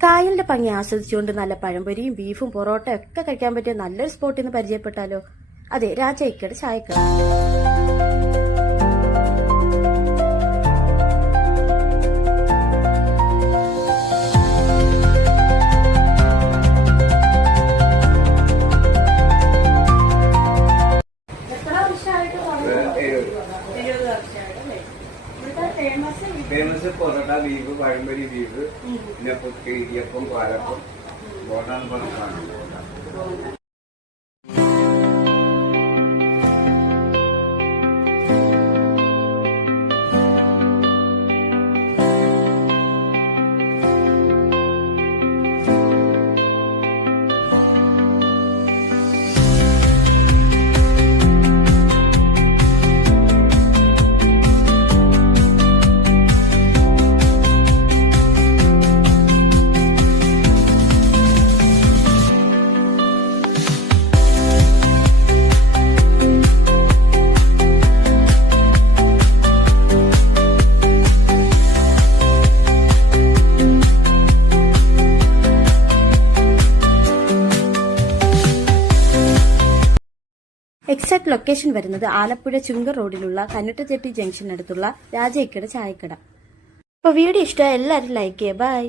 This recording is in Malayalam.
കായലിന്റെ ഭംഗി ആസ്വദിച്ചുകൊണ്ട് നല്ല പഴംപൊരിയും ബീഫും പൊറോട്ടയും ഒക്കെ കഴിക്കാൻ പറ്റിയ നല്ലൊരു സ്പോട്ടിൽ നിന്ന് പരിചയപ്പെട്ടാലോ? അതെ, രാജയ്ക്കയുടെ ചായക്കട. ഫേമസ് പൊറോട്ട, ബീഫ്, പഴംപൊരി ബീഫ്, പിന്നെ പുട്ട്, ഇടിയപ്പം, പാലപ്പം, ബോട്ടാന്ന് പറഞ്ഞാണ്. എക്സാക്ട് ലൊക്കേഷൻ വരുന്നത് ആലപ്പുഴ ചുങ്കർ റോഡിലുള്ള കന്നുട്ടച്ചെട്ടി ജംഗ്ഷനടുത്തുള്ള രാജയ്ക്കയുടെ ചായക്കട. അപ്പോൾ വീഡിയോ ഇഷ്ടമായ എല്ലാവരും ലൈക്ക് ചെയ്യുക. ബൈ.